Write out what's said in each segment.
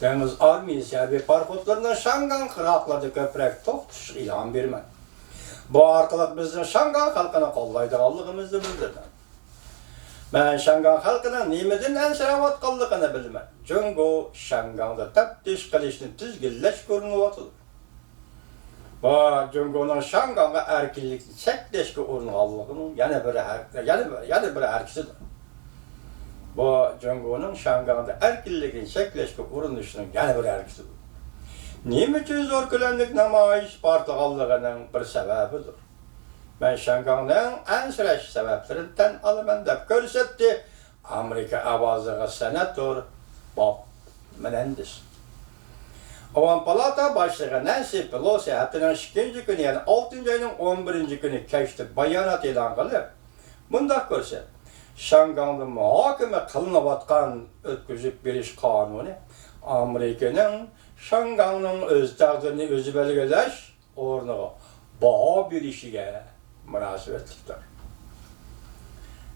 Deniz armiyası ve parkotlarından Şangan kırakladı köprek tokuş ilan vermen. Bu arkalık bizden Şangan halkına kollaydıqallığımızı bildirdim. Ben Şangan halkına nimedin enseravat kaldığını bilmem. Çünkü Şangan'da teptiş kılışını tüzgilleş görünü atılır. Bu Cungo'nun Şangan'a erkinlik çekleşki urunğallığının yani bir erkisidir. Bu Cungo'nun Şangan'da erkinlikin çekleşki urunuşunun yani bir erkisidir. Niçin zor gülenlik namayiş partığallığının bir sebebidir. Ben Şangan'ın en süreç sebeplerinden alımen de görsetti Amerika avazığı senatör Bob Menendez. Ovan Palata Başlığı Nancy Pelosi haftanın 2. günü yani 6. ayının 11. günü keşti bayanat ilan kılıp bunda görse Şangan'da muhakeme kılınavatkan ötküzüp beriş kanunu Amerika'nın Şangan'ın öz takdirini özü belgeleş ornağı bağa bir işine münasebetliktir.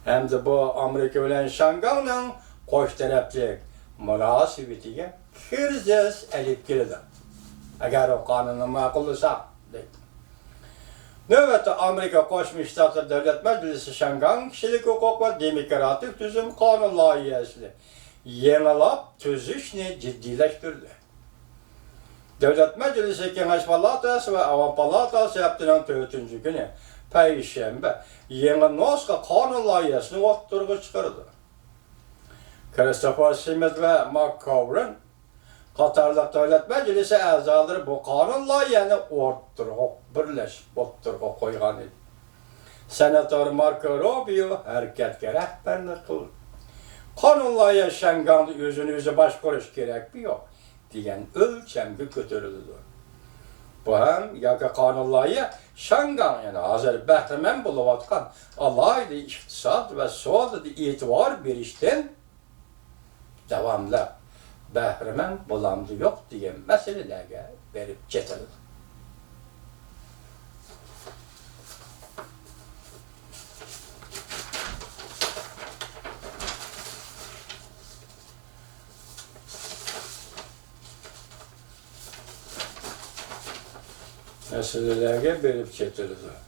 Hem de bu Amerika ile Şangan'ın koş taraflı münasebetiyle kriz elip geldi. Eğer o kanunu makulsa deydi. Növbette Amerika Koşmuş Ştatları Devlet Meclisi Şangan Kişilik Hukuk ve Demokratik Tüzüm Kanun layihəsini yenilap tüzüşünü ciddileştirdi. Devlet Meclisi Kengeş Palatası ve Avam Palatası yaptıran 4. günü Perşembe yeni Noska kanun layihəsini ortaya çıkardı. Christopher Smith ve McCowan Katarlıq Devlet Meclisi əzaları bu kanun layihəsini birləşib qoyğan idi. Senatör Marco Rubio hərəkətə rəhbərlik qıldı. Kanun layihə Şangan'da özünü baş konuş gerek mi yok diyen ölçemli götürüldü. Bu hem yaka kanun layihə Şangan yani hazır bəhrəmən buluvatkan alaylı iktisad ve soğadı itibar verişten devamlı bəhrəmən bulandı yok diyen meselelerine verip getirildi. Meselelerine verip getirildi.